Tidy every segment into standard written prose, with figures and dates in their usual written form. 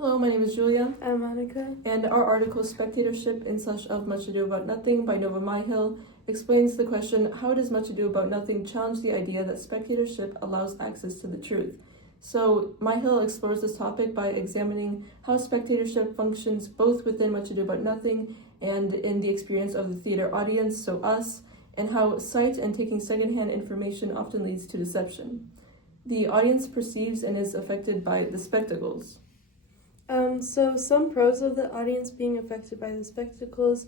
Hello, my name is Julia. I'm Monica. And our article, Spectatorship in Such of Much Ado About Nothing by Nova Myhill, explains the question, how does Much Ado About Nothing challenge the idea that spectatorship allows access to the truth? So Myhill explores this topic by examining how spectatorship functions both within Much Ado About Nothing and in the experience of the theater audience, so us, and how sight and taking secondhand information often leads to deception. The audience perceives and is affected by the spectacles. So some pros of the audience being affected by the spectacles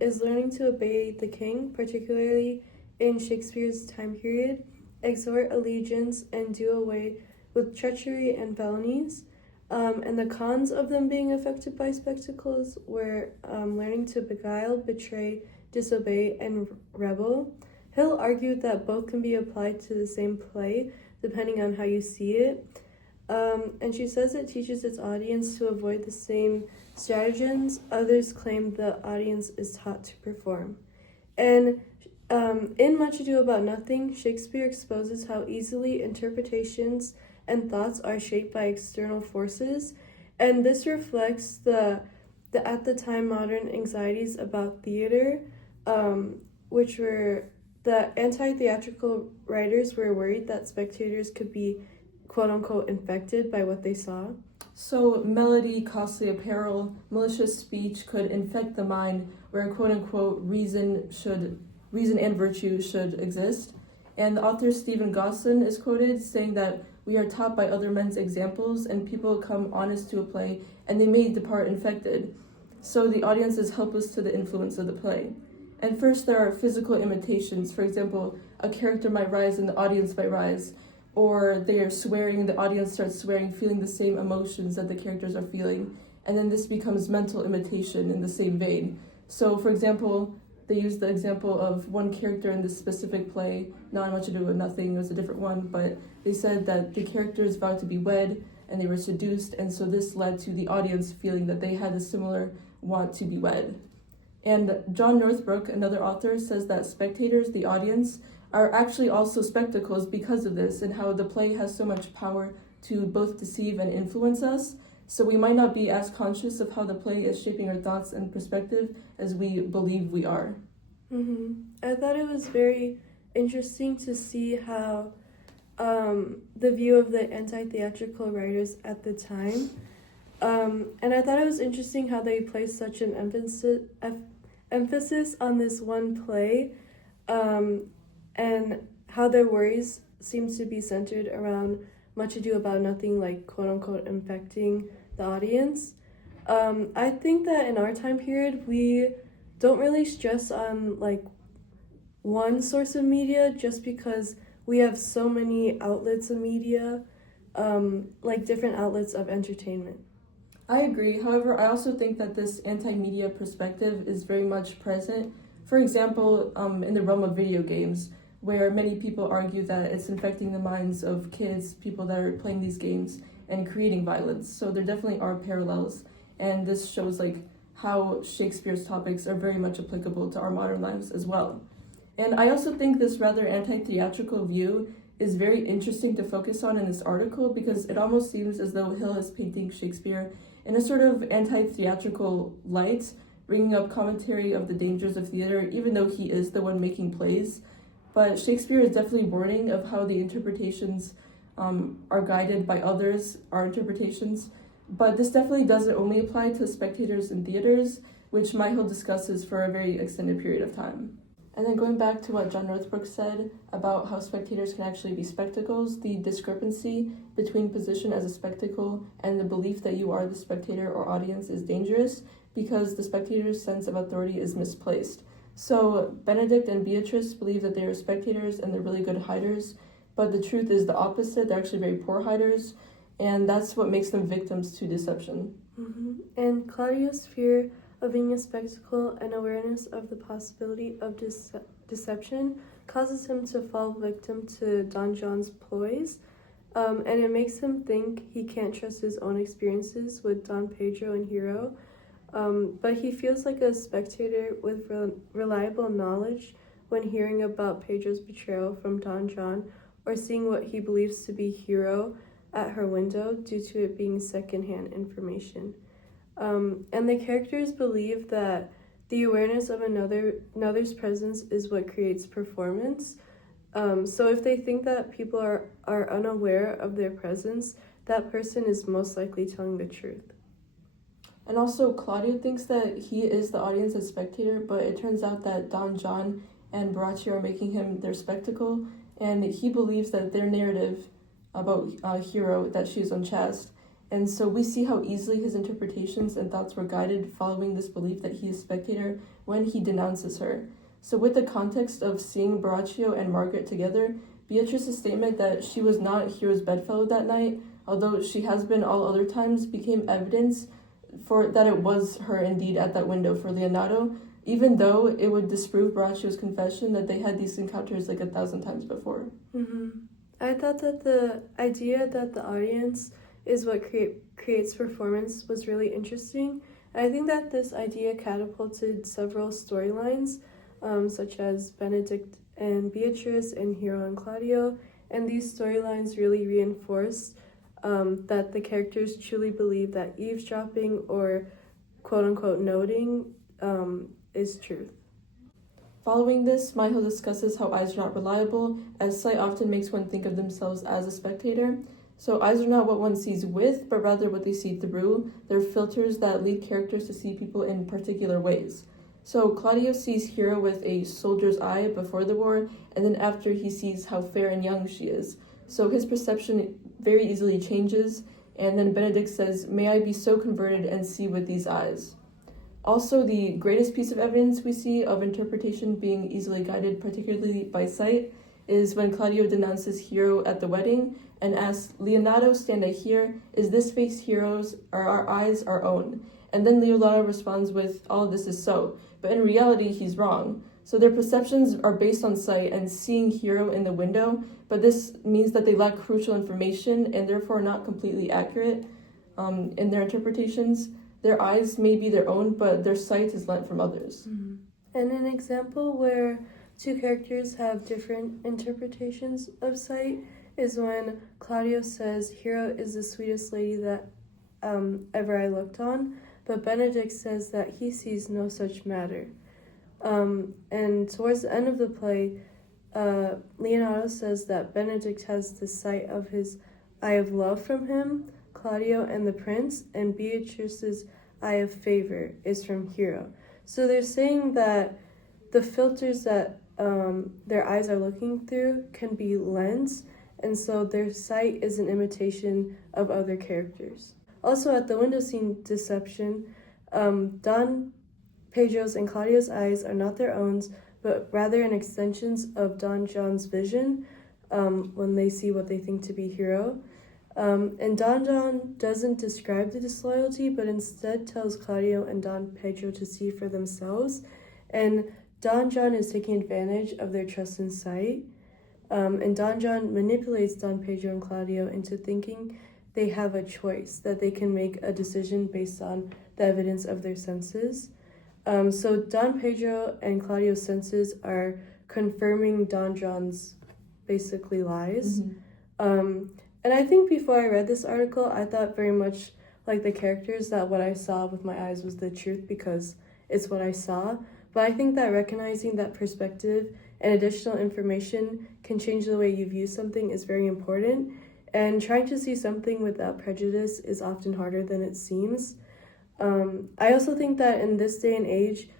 is learning to obey the king, particularly in Shakespeare's time period, exhort allegiance, and do away with treachery and felonies. And the cons of them being affected by spectacles were learning to beguile, betray, disobey, and rebel. Hill argued that both can be applied to the same play, depending on how you see it. And she says it teaches its audience to avoid the same stratagems others claim the audience is taught to perform. And in Much Ado About Nothing, Shakespeare exposes how easily interpretations and thoughts are shaped by external forces, and this reflects the at the time modern anxieties about theater, which were the anti-theatrical writers were worried that spectators could be quote-unquote infected by what they saw. So melody, costly apparel, malicious speech could infect the mind where quote-unquote reason and virtue should exist. And the author Stephen Gosselin is quoted saying that we are taught by other men's examples and people come honest to a play and they may depart infected. So the audience is helpless to the influence of the play. And first there are physical imitations. For example, a character might rise and the audience might rise. Or they are swearing, the audience starts swearing, feeling the same emotions that the characters are feeling. And then this becomes mental imitation in the same vein. So, for example, they use the example of one character in this specific play, not Much Ado About Nothing, it was a different one, but they said that the characters vowed to be wed and they were seduced, and so this led to the audience feeling that they had a similar want to be wed. And John Northbrook, another author, says that spectators, the audience, are actually also spectacles because of this and how the play has so much power to both deceive and influence us. So we might not be as conscious of how the play is shaping our thoughts and perspective as we believe we are. I thought it was very interesting to see how the view of the anti-theatrical writers at the time. And I thought it was interesting how they placed such an emphasis on this one play. And how their worries seem to be centered around Much Ado About Nothing, like quote-unquote infecting the audience. I think that in our time period, we don't really stress on like one source of media just because we have so many outlets of media, like different outlets of entertainment. I agree. However, I also think that this anti-media perspective is very much present. For example, in the realm of video games, where many people argue that it's infecting the minds of kids, people that are playing these games, and creating violence. So there definitely are parallels, and this shows like how Shakespeare's topics are very much applicable to our modern lives as well. And I also think this rather anti-theatrical view is very interesting to focus on in this article because it almost seems as though Hill is painting Shakespeare in a sort of anti-theatrical light, bringing up commentary of the dangers of theater, even though he is the one making plays. But Shakespeare is definitely warning of how the interpretations are guided by others, our interpretations. But this definitely doesn't only apply to spectators in theaters, which Myhill discusses for a very extended period of time. And then going back to what John Northbrook said about how spectators can actually be spectacles, the discrepancy between position as a spectacle and the belief that you are the spectator or audience is dangerous because the spectator's sense of authority is misplaced. So Benedict and Beatrice believe that they are spectators and they're really good hiders, but the truth is the opposite. They're actually very poor hiders, and that's what makes them victims to deception. And Claudio's fear of being a spectacle and awareness of the possibility of deception causes him to fall victim to Don Juan's ploys, and it makes him think he can't trust his own experiences with Don Pedro and Hero. But he feels like a spectator with reliable knowledge when hearing about Pedro's betrayal from Don Juan or seeing what he believes to be Hero at her window due to it being secondhand information. And the characters believe that the awareness of another's presence is what creates performance. So if they think that people are unaware of their presence, that person is most likely telling the truth. And also, Claudio thinks that he is the audience as spectator, but it turns out that Don John and Baraccio are making him their spectacle, and he believes that their narrative about Hero, that she's unchaste. And so we see how easily his interpretations and thoughts were guided following this belief that he is spectator when he denounces her. So with the context of seeing Baraccio and Margaret together, Beatrice's statement that she was not Hero's bedfellow that night, although she has been all other times, became evidence for that it was her indeed at that window for Leonardo, even though it would disprove Baraccio's confession that they had these encounters like 1,000 times before. I thought that the idea that the audience is what creates performance was really interesting. And I think that this idea catapulted several storylines, such as Benedict and Beatrice and Hero and Claudio, and these storylines really reinforced that the characters truly believe that eavesdropping or quote-unquote noting is truth. Following this, Myhill discusses how eyes are not reliable, as sight often makes one think of themselves as a spectator. So eyes are not what one sees with, but rather what they see through. They're filters that lead characters to see people in particular ways. So Claudio sees Hero with a soldier's eye before the war, and then after he sees how fair and young she is. So his perception very easily changes, and then Benedict says, "May I be so converted and see with these eyes." Also, the greatest piece of evidence we see of interpretation being easily guided, particularly by sight, is when Claudio denounces Hero at the wedding and asks, "Leonardo, stand I here? Is this face Hero's? Are our eyes our own?" And then Leonardo responds with, "All this is so." But in reality, he's wrong. So their perceptions are based on sight and seeing Hero in the window, but this means that they lack crucial information and therefore not completely accurate in their interpretations. Their eyes may be their own, but their sight is lent from others. And an example where two characters have different interpretations of sight is when Claudio says Hero is the sweetest lady that ever I looked on, but Benedict says that he sees no such matter. And towards the end of the play, Leonardo says that Benedict has the sight of his eye of love from him, Claudio and the prince, and Beatrice's eye of favor is from Hero. So they're saying that the filters that their eyes are looking through can be lens, and so their sight is an imitation of other characters. Also, at the window scene deception, Don Pedro's and Claudio's eyes are not their own, but rather an extensions of Don John's vision when they see what they think to be Hero. And Don John doesn't describe the disloyalty, but instead tells Claudio and Don Pedro to see for themselves. And Don John is taking advantage of their trust and sight. And Don John manipulates Don Pedro and Claudio into thinking they have a choice, that they can make a decision based on the evidence of their senses. So Don Pedro and Claudio's senses are confirming Don John's basically lies. And I think before I read this article, I thought very much like the characters that what I saw with my eyes was the truth because it's what I saw. But I think that recognizing that perspective and additional information can change the way you view something is very important. And trying to see something without prejudice is often harder than it seems. I also think that in this day and age,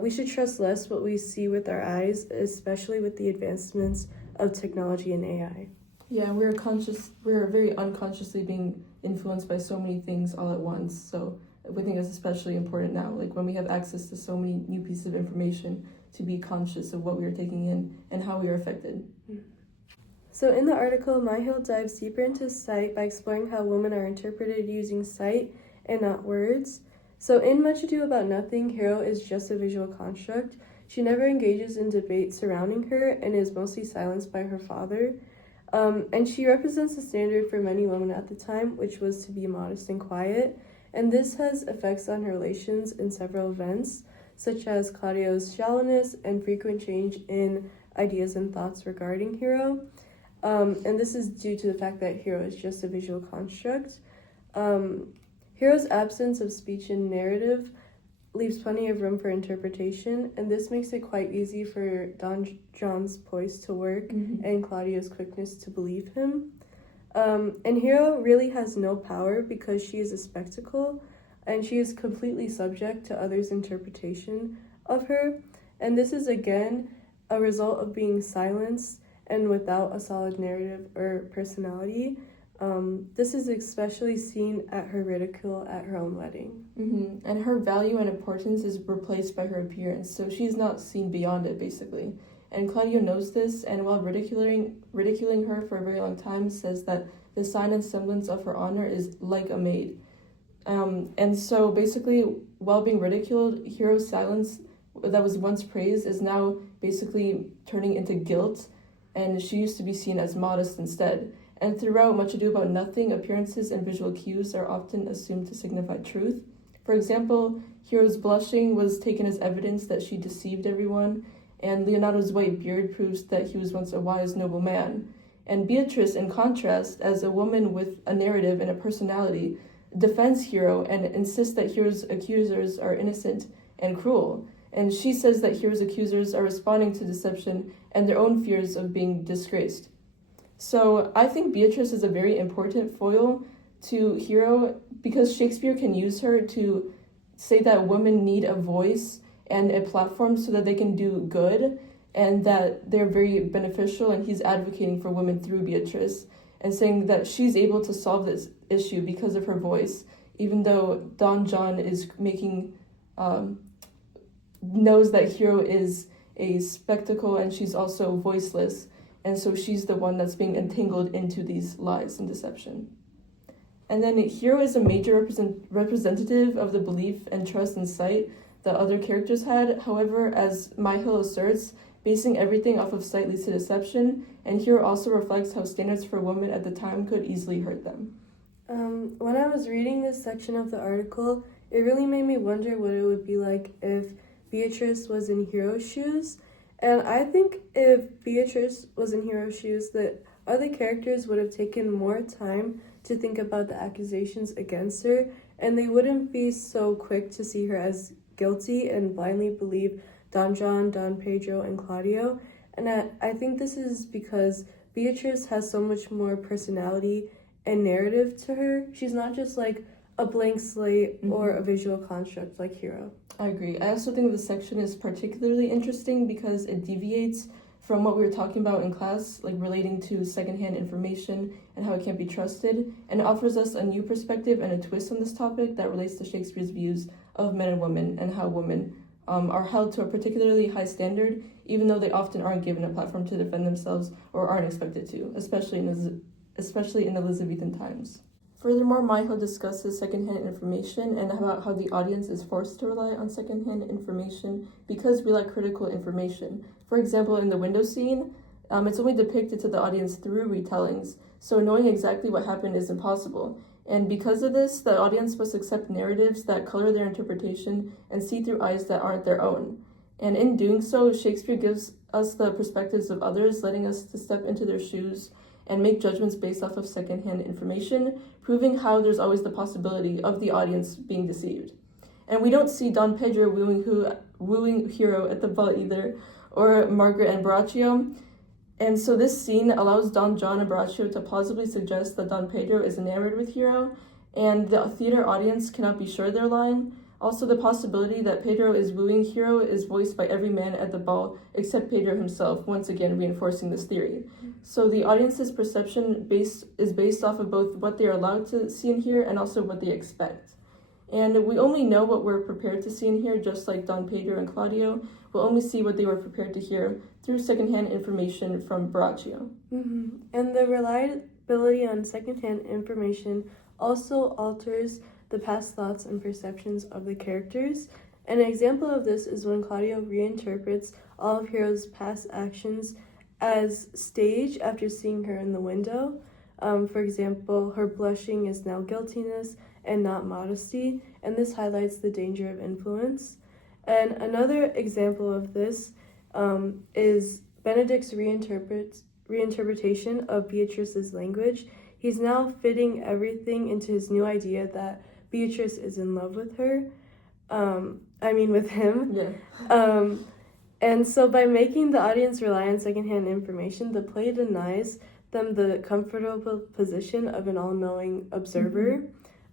we should trust less what we see with our eyes, especially with the advancements of technology and AI. Yeah, we're very unconsciously being influenced by so many things all at once. So I think it's especially important now, like when we have access to so many new pieces of information, to be conscious of what we are taking in and how we are affected. So in the article, Myhill dives deeper into sight by exploring how women are interpreted using sight and not words. So in Much Ado About Nothing, Hero is just a visual construct. She never engages in debate surrounding her and is mostly silenced by her father. And she represents the standard for many women at the time, which was to be modest and quiet. And this has effects on her relations in several events, such as Claudio's shallowness and frequent change in ideas and thoughts regarding Hero. and this is due to the fact that Hero is just a visual construct. Hero's absence of speech and narrative leaves plenty of room for interpretation, and this makes it quite easy for Don John's poise to work and Claudio's quickness to believe him. And Hero really has no power because she is a spectacle, and she is completely subject to others' interpretation of her. And this is, again, a result of being silenced and without a solid narrative or personality. This is especially seen at her ridicule at her own wedding. And her value and importance is replaced by her appearance, so she's not seen beyond it, basically. And Claudio knows this, and while ridiculing her for a very long time, says that the sign and semblance of her honor is like a maid. And so basically, while being ridiculed, Hero's silence that was once praised is now basically turning into guilt, and she used to be seen as modest instead. And throughout Much Ado About Nothing, appearances and visual cues are often assumed to signify truth. For example, Hero's blushing was taken as evidence that she deceived everyone, and Leonardo's white beard proves that he was once a wise, noble man. And Beatrice, in contrast, as a woman with a narrative and a personality, defends Hero and insists that Hero's accusers are innocent and cruel. And she says that Hero's accusers are responding to deception and their own fears of being disgraced. So I think Beatrice is a very important foil to Hero because Shakespeare can use her to say that women need a voice and a platform so that they can do good, and that they're very beneficial, and he's advocating for women through Beatrice and saying that she's able to solve this issue because of her voice, even though Don John is knows that Hero is a spectacle and she's also voiceless, and so she's the one that's being entangled into these lies and deception. And then Hero is a major representative of the belief and trust and sight that other characters had. However, as Myhill asserts, basing everything off of sight leads to deception, and Hero also reflects how standards for women at the time could easily hurt them. When I was reading this section of the article, it really made me wonder what it would be like if Beatrice was in Hero's shoes. And I think if Beatrice was in Hero's shoes, that other characters would have taken more time to think about the accusations against her, and they wouldn't be so quick to see her as guilty and blindly believe Don John, Don Pedro, and Claudio. And I think this is because Beatrice has so much more personality and narrative to her. She's not just like a blank slate or a visual construct like Hero. I agree. I also think this section is particularly interesting because it deviates from what we were talking about in class, like relating to secondhand information and how it can't be trusted, and it offers us a new perspective and a twist on this topic that relates to Shakespeare's views of men and women and how women are held to a particularly high standard, even though they often aren't given a platform to defend themselves or aren't expected to, especially in Elizabethan times. Furthermore, Myhill discusses secondhand information and about how the audience is forced to rely on secondhand information because we lack critical information. For example, in the window scene, it's only depicted to the audience through retellings, so knowing exactly what happened is impossible. And because of this, the audience must accept narratives that color their interpretation and see through eyes that aren't their own. And in doing so, Shakespeare gives us the perspectives of others, letting us to step into their shoes and make judgments based off of secondhand information, proving how there's always the possibility of the audience being deceived. And we don't see Don Pedro wooing Hero at the ball either, or Margaret and Borachio. And so this scene allows Don John and Borachio to plausibly suggest that Don Pedro is enamored with Hero, and the theater audience cannot be sure they're lying. Also, the possibility that Pedro is wooing Hero is voiced by every man at the ball except Pedro himself, once again reinforcing this theory. So the audience's perception is based off of both what they are allowed to see and hear and also what they expect. And we only know what we're prepared to see and hear, just like Don Pedro and Claudio. We'll only see what they were prepared to hear through secondhand information from Borachio. And the reliability on secondhand information also alters the past thoughts and perceptions of the characters. An example of this is when Claudio reinterprets all of Hero's past actions as stage after seeing her in the window. For example, her blushing is now guiltiness and not modesty, and this highlights the danger of influence. And another example of this is Benedict's reinterpretation of Beatrice's language. He's now fitting everything into his new idea that Beatrice is in love with her. With him. Yeah. And so by making the audience rely on secondhand information, the play denies them the comfortable position of an all-knowing observer.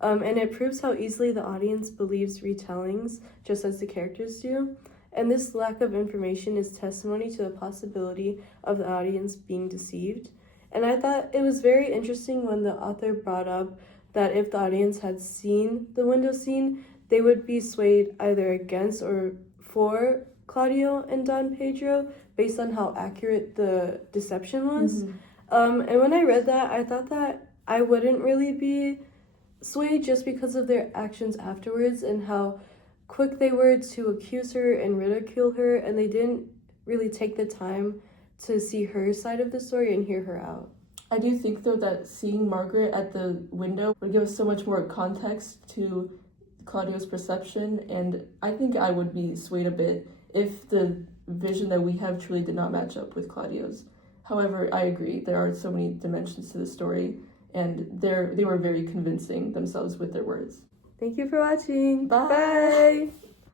And it proves how easily the audience believes retellings, just as the characters do. And this lack of information is testimony to the possibility of the audience being deceived. And I thought it was very interesting when the author brought up that if the audience had seen the window scene, they would be swayed either against or for Claudio and Don Pedro based on how accurate the deception was. And when I read that, I thought that I wouldn't really be swayed just because of their actions afterwards and how quick they were to accuse her and ridicule her, and they didn't really take the time to see her side of the story and hear her out. I do think, though, that seeing Margaret at the window would give us so much more context to Claudio's perception, and I think I would be swayed a bit if the vision that we have truly did not match up with Claudio's. However, I agree, there are so many dimensions to the story, and they were very convincing themselves with their words. Thank you for watching. Bye. Bye.